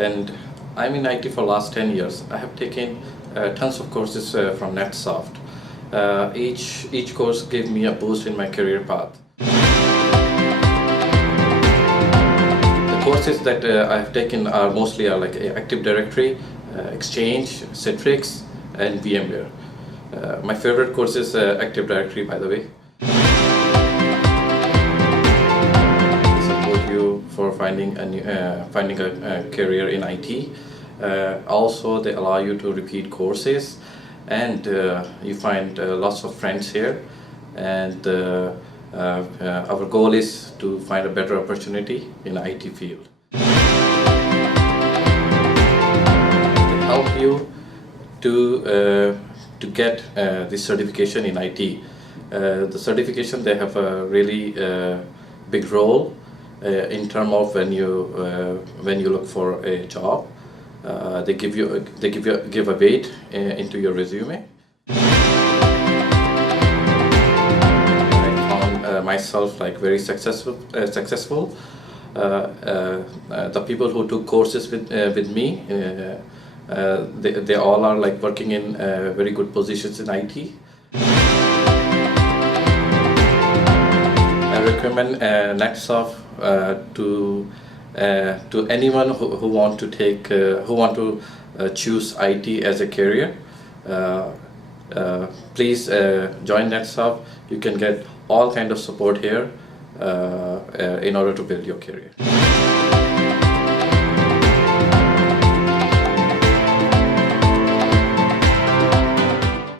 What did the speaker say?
and I'm in IT for last 10 years. I have taken tons of courses from NetSoft. Each course gave me a boost in my career path. The courses that I have taken are mostly like Active Directory, Exchange, Citrix, and VMware. My favorite course is Active Directory, by the way. They support you for finding a career in IT. Also, they allow you to repeat courses, and you find lots of friends here. And our goal is to find a better opportunity in the IT field. They help you to get this certification in IT. The certification, they have a really big role in terms of when you look for a job. They give a weight into your resume. I found myself like very successful. The people who took courses with me, they all are like working in very good positions in IT. I recommend NetSoft to anyone who want to choose IT as a career. Please join NetSoft. You can get all kind of support here in order to build your career.